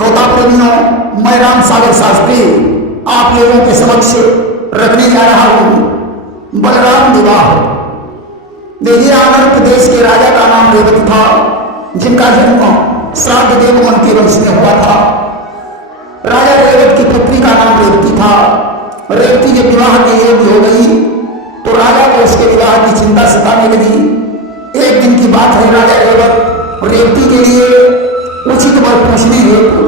श्रोता प्रेमियों, मैं राम सागर शास्त्री आप लोगों के समक्ष रखने जा रहा हूं बलराम विवाह। देखिए, आंध्र प्रदेश के राजा का नाम रेवती था, जिनका जन्म श्राद्ध देवमन के वंश में हुआ था। राजा रेवत की पुत्री का नाम रेवती था। रेवती जब विवाह के योग्य हो गई तो राजा को उसके विवाह की चिंता सताने लगी। एक दिन की बात है, राजा रेवत रेवती के लिए उचित वर पूछने हेतु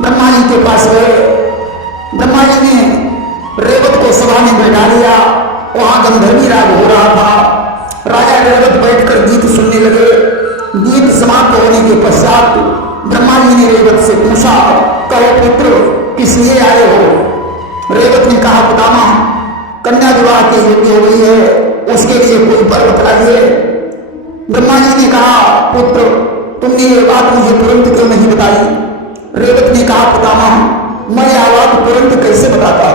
ब्रह्मा जी के पास गए। ब्रह्मा जी ने रेवत को सभा में बैठा लिया। वहां गंधर्वी राग हो रहा था। राजा रेवत बैठकर गीत सुनने लगे। गीत समाप्त होने के पश्चात ब्रह्मा जी ने रेवत से पूछा, कहो पुत्र, किस लिए आए हो? रेवत ने कहा, पितामह, कन्या विवाह के योग्य हो गई है, उसके लिए कोई वर बतलाइए। ब्रह्मा जी ने कहा, पुत्र, तुमने ये बात मुझे तुरंत क्यों नहीं बताई? रेवत ने कहा, पितामह, मैं यह बात तुरंत कैसे बताता,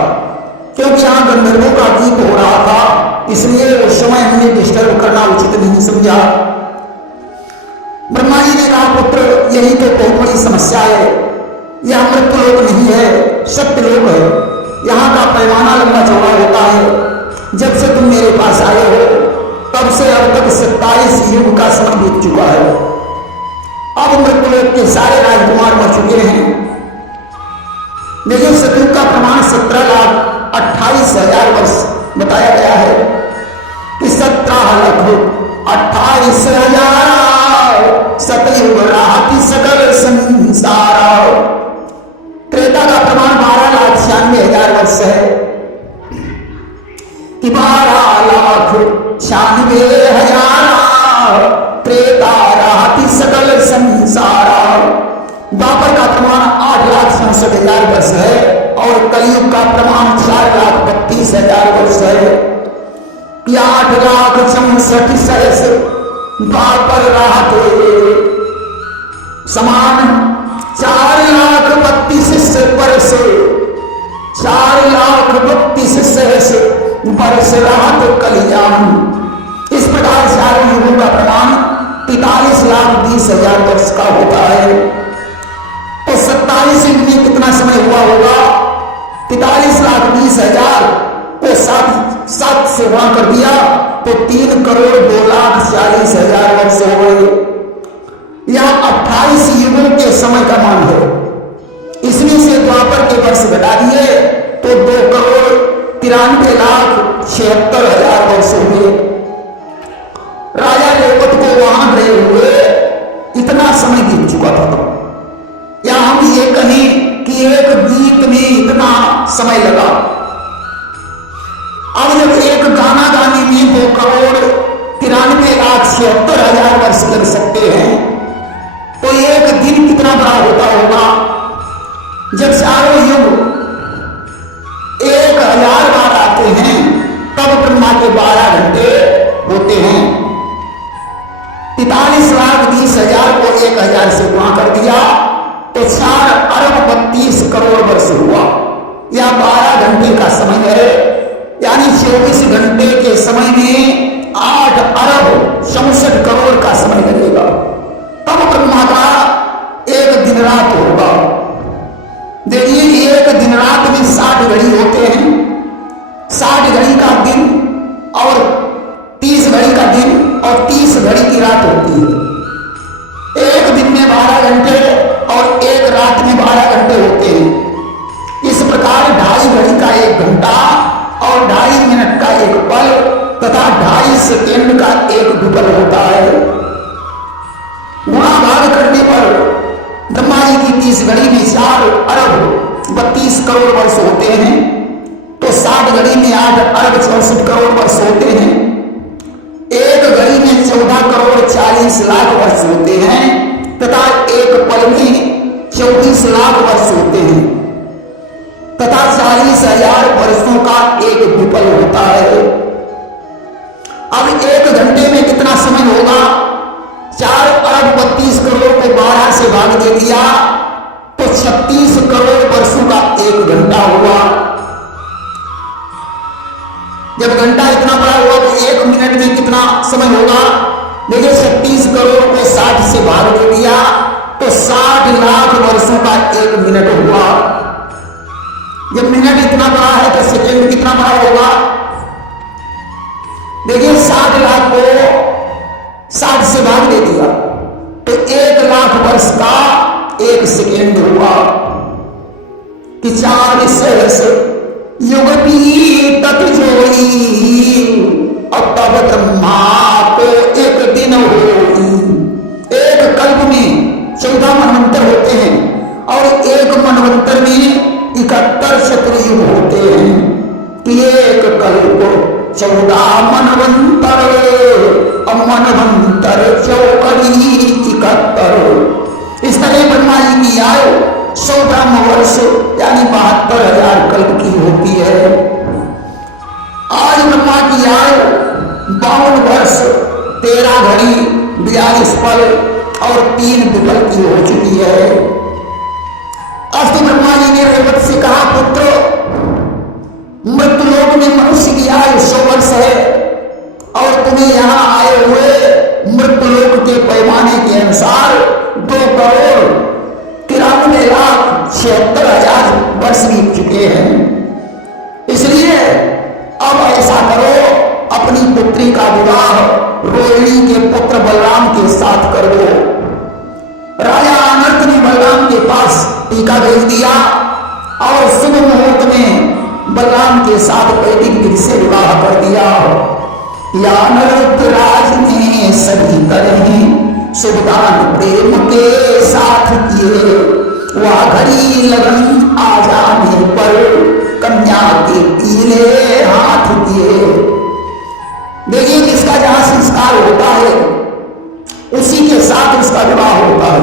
क्योंकि यहाँ गंधर्वों का गीत हो रहा था, इसलिए उस समय हमने डिस्टर्ब करना उचित नहीं समझा। ब्रह्मा जी ने कहा, पुत्र, यही तो बहुत बड़ी समस्या है। यह मृत्यु लोक नहीं है, सत्य लोक है। यहाँ का पैमाना लंबा चौड़ा होता है। जब से तुम मेरे पास आए हो तब से अब तक 27 युग का समय बीत चुका है। अब मृत्युलोक के सारे राजकुमार मर चुके हैं। देखिए, सतयुग का प्रमाण 17,28,000 वर्ष बताया गया है कि 17,28,000 सतयुग राहति सकल संसार। त्रेता का प्रमाण 12,96,000 वर्ष है कि 12,96,000 त्रेता राहति सकल संसार। द्वापर का प्रमाण 8,66,000 वर्ष है और कलयुग का प्रमाण 4,32,000 वर्ष है। 8,64,000 द्वापर राहते समान 4,32,000 वर्ष, 4,32,000 वर्ष राहत कल्याण। इस प्रकार चारों युगों का प्रमाण 43,20,000 वर्ष का होता है। तो 27 युग में कितना समय हुआ होगा? 43,20,000 को 7 से गुणा कर दिया तो 3,02,40,000 वर्ष हो गए। यह 28 युगों के समय का मान है। इसमें से द्वापर के वर्ष घटा दिए तो 2,93,76,000 वर्ष हुए। राजा रेवत को वहां गए हुए इतना समय बीत चुका था। या हम ये कहें कि एक गीत में इतना समय लगा। अब जब एक गाना गाने में 2,93,76,000 वर्ष लग सकते हैं तो एक दिन कितना बड़ा होता होगा? जब चारों युग 1,000 बार आते हैं तब ब्रह्मा के 12 घंटे होते हैं। 43,20,000 को 1,000 से गुणा कर दिया तो 4,32,00,000,000 वर्ष हुआ। यह 12 घंटे का समय है, यानी 24 घंटे के समय में 8,64,00,000,000 का समय लगेगा। तब ब्रह्मा का एक दिन रात होगा। देखिए, एक दिन रात में 60 घड़ी होते हैं। 60 घड़ी का दिन और 30 घड़ी का दिन और 30 घड़ी की रात होती है। एक दिन में 12 घंटे और एक रात में 12 घंटे होते हैं। इस प्रकार 2.5 घड़ी का 1 घंटा और 2.5 मिनट का 1 पल तथा 2.5 सेकेंड का 1 विपल होता है। गुणा भाग करने पर ब्रह्मा जी की 30 घड़ी में 4,32,00,000,000 वर्ष होते हैं तो 60 घड़ी में 8,64,00,000,000 वर्ष होते हैं। एक घड़ी में 14,40,00,000,000 वर्ष होते हैं तथा एक पल में 24,00,000 वर्ष होते हैं तथा 40,000 वर्षों का 1 विपल होता है। अब 1 घंटे में कितना समय होगा? 4,32,00,000,000 को 12 से भाग दे दिया तो 36 करोड़ वर्षों का 1 घंटा हुआ। जब घंटा इतना बड़ा हुआ तो 1 मिनट में कितना समय होगा? देखिए, 36 करोड़ को 60 से भाग दे दिया तो 60 लाख लाख वर्षों का 1 मिनट हुआ। जब मिनट इतना बड़ा है तो सेकेंड कितना बड़ा होगा? देखिए 60 लाख को 60 से भाग दे दिया तो 1 लाख वर्ष का 1 सेकेंड हुआ। कि 4 सहस युग बीतत जोई और तब ब्रह्मा को 1 दिन होई। एक कल्प में 14 मनवंतर होते हैं और एक मनवंतर में 71 चतुर्युग होते हैं। कि एक कल्प 14 मनवंतर और मनवंतर 71। इस तरह ब्रह्मा जी की आयु 100 ब्रह्म वर्ष यानी 72,000 कल्प की होती है। आज ब्रह्मा की आयु 52 वर्ष 13 घड़ी 42 पल और 3 विपल की हो चुकी है। अस्तु ब्रह्मा जी ने रेवत से कहा, पुत्र मृत्युलोक में मनुष्य की आयु 100 वर्ष है और तुम्हें यहां आए हुए मृत्युलोक के पैमाने के अनुसार 2,93,76,000 वर्ष बीत चुके हैं। इसलिए अब ऐसा करो, अपनी पुत्री का विवाह रोहिणी के पुत्र बलराम के साथ कर दो। राजा अनर्थ ने बलराम के पास टीका भेज दिया और शुभ मुहूर्त में बलराम के साथ वैदिक विधि से विवाह कर दिया। या अनर्थ राज ने सभी तरह शुभदान प्रेम के साथ किए। वह घड़ी लगन आ जाने पर कन्या के पीले हाथ दिए। देखिए जिसका जहां संस्कार होता है उसी के साथ उसका विवाह होता है।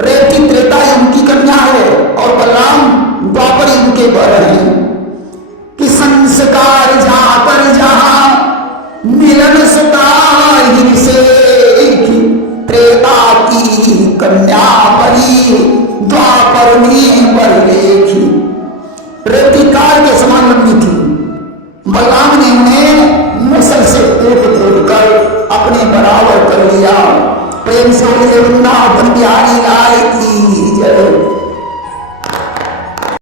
रेवती त्रेता युग की कन्या है और बलराम द्वापर युग के वर हैं। कि संस्कार जाकर जहां मिलन सुतार से त्रेता की कन्या बनी द्वापर में वर लेखी। रेवती काल के समान लंबी थी। बलराम ने उन्हें मुसल से कूट कर अपने बराबर कर लिया। प्रेम से बोले वृंदावन